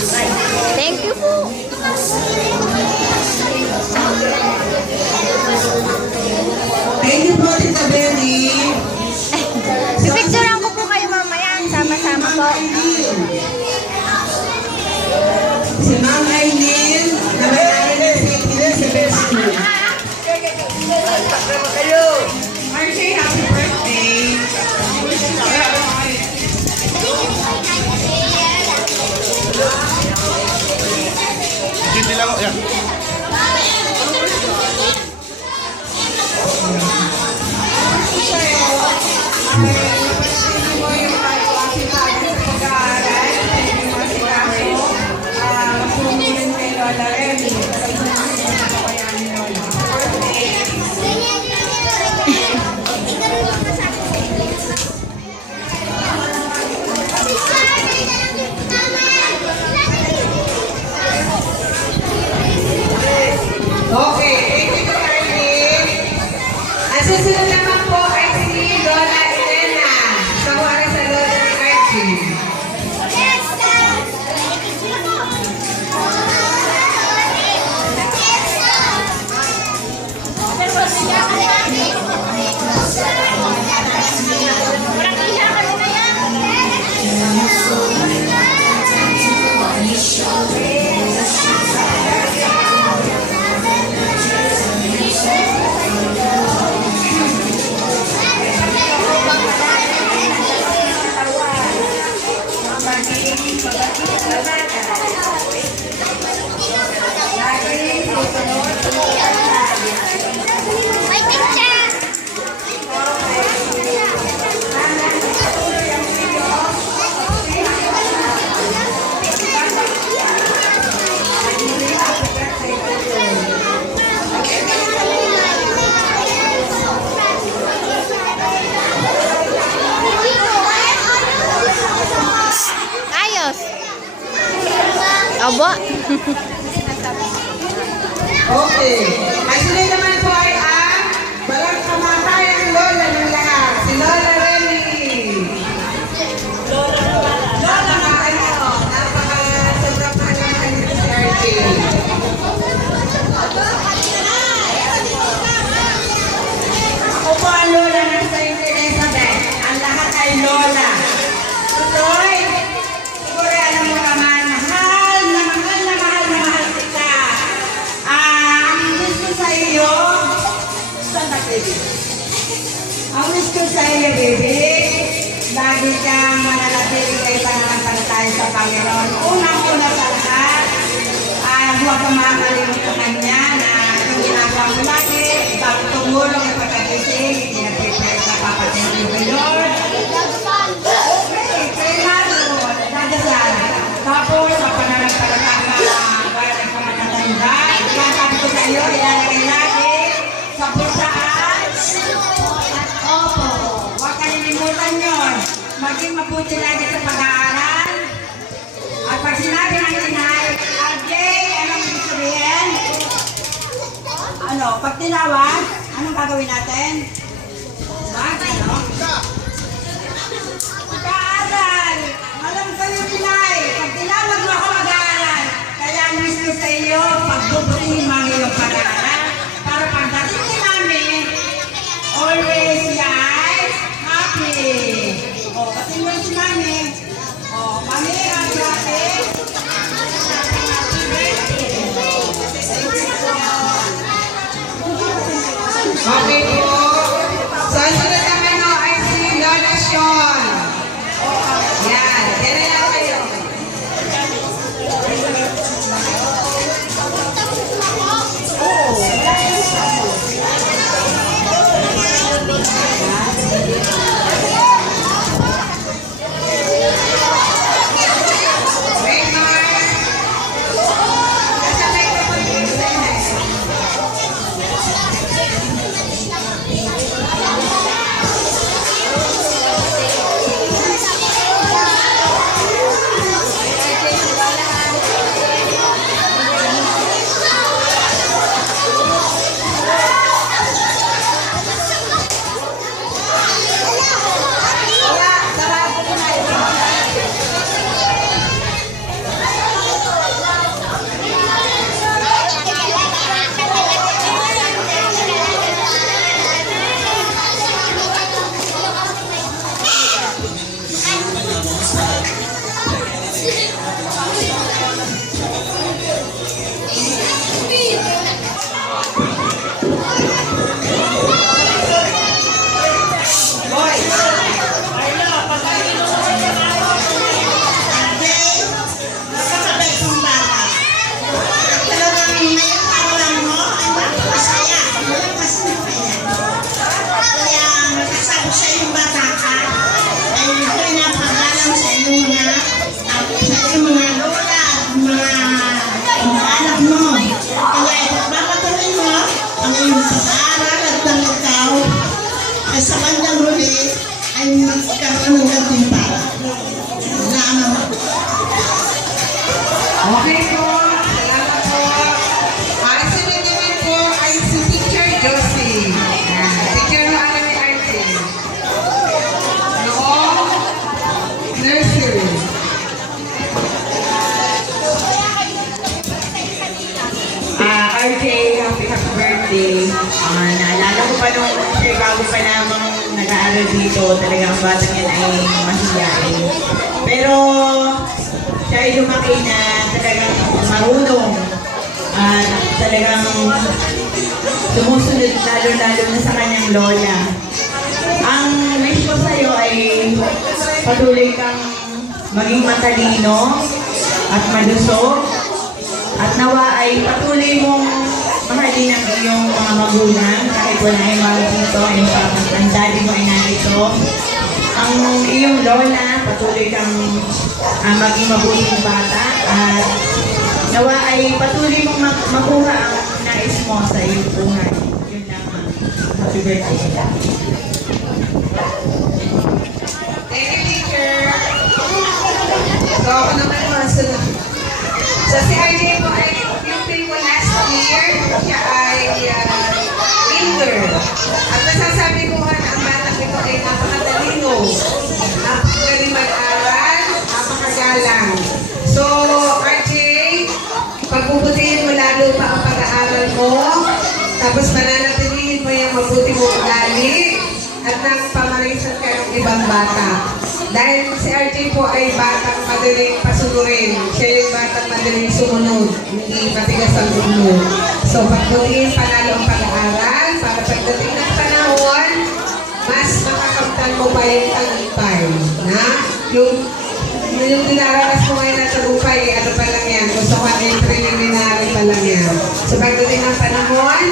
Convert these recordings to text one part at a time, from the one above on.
Thank you po. Thank you po, Tita Benny. Pipicturean ko po kayo mamaya. Sama-sama po. Si Ma'am Aileen, na may-ari ng City sa Best Marcy, happy birthday. Hindi lang, yan. Okay, thank you, Carly. Ang susunod naman po ay si Lola Elena. Tawari sa Lola ni Archie. May picture! Ayos! Aba! Okay. Ang sunod naman po ay ang walang kamatayang Lola ng lahat. Si Lola Remy. Lola nga ano, napaka-sobrang pangalan ni si Archie. Ako po ang Lola ng Saint Elizabeth. Ang lahat ay Lola. Tuloy, siguro alam mo naman, mahal na mahal na mahal na mahal kita. Ang wish ko sa iyo, saan ba, baby? Ang wish ko sa iyo, baby, lagi kang mananatili kay pananampalataya sa Panginoon. Unang-una sa lahat, huwag kang makakalimutan sa Kanya na yung ginagawa mo lagi, bago tumulong at pagkagising, pinag-prepare ka papatin ng Lord. Okay, kay Lord, dadasal. Tapos, sa pananampalataya, bayan ka matatanda, sabi ko sa iyo, ilalagay lagi sa pusaan. At opo, huwag kalilimutan yun. Maging mabuti lagi sa pag-aaral. At pag sinabi ng inay, RJ, anong ibig sabihin? Ano, pag tinawag, anong gagawin natin? Wag, ano? Pag-aaral! Alam kayo, inay, pag tinawag mo ako mag-aaral, kaya ang wish ko sa iyo, pagbubutihin mo ang iyong pag-aaral. Para pagdating ni mami, always guys, happy. O, kasi mo si mami. O, mami, happy, happy. Okay po. So, ang sunod naman no, ay si Lola Sean. Yan, yan na lang kayo. Oo. sa bandang huli ay magkaroon ng gantimpala. Lamang po. Okay po. Salamat po. Ay, sunod naman po ay si Teacher Josie. Teacher mo ano ni Artie? Noong nursery. RJ, happy birthday. Naalala ko pa nung siya bago pa namang nag-aaral dito, talagang batang yan ay mahiyain. Pero siya ay lumaki na talagang marunong at talagang sumusunod lalo-lalo na sa kanyang lola. Ang wish ko sa'yo ay patuloy kang maging matalino at malusog at nawa ay patuloy mong mahalin ang iyong mga magulang kahit wala ay mga dito, ang daddy mo ay nandito. Ang iyong lola, patuloy kang maging mabuting bata at nawa ay patuloy mong makuha ang nais mo sa iyong buhay. Yun lamang. Happy birthday. Thank you, teacher. So, ako naman masunod. So, si RJ po ay yung pay ko last year, siya ay indoor. At nasasabi ko nga na ang bata ko ay napakatalino, napakagaling mag-aral, napakagalang. So, RJ, pagbubutihin mo lalo pa ang pag-aaral mo, tapos mananatilihin mo yung mabuti mong ugali, at nang pamarisan ka ng ibang bata. Dahil si RJ po ay batang madaling pasunurin. Siya yung batang madaling sumunod. Hindi matigas ang ulo. So, pagbutihin panalo ang pag-aaral para pagdating ng panahon, mas makakamtan mo pa yung tagumpay. Na? Yung dinaranas mo ngayon na tagumpay, ano pa lang yan? Gusto ko ay preliminary pa lang yan. So, pagdating ng panahon,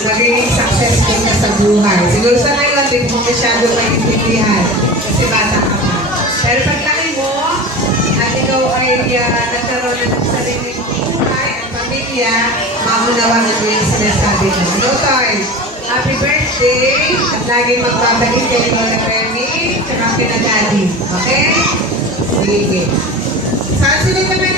magiging successful ka sa buhay. Siguro sa ngayon, hindi mo masyado maintindihan kasi bata ka pa. Pero paglaki mo, at ikaw ay nagkaroon ng sariling buhay at pamilya, maunawang ito yung sinasabi mo. No, Toy? Happy birthday! At laging magbabalik kay Lola Remy, tsaka kina Daddy. Okay? Sige. Saan sila naman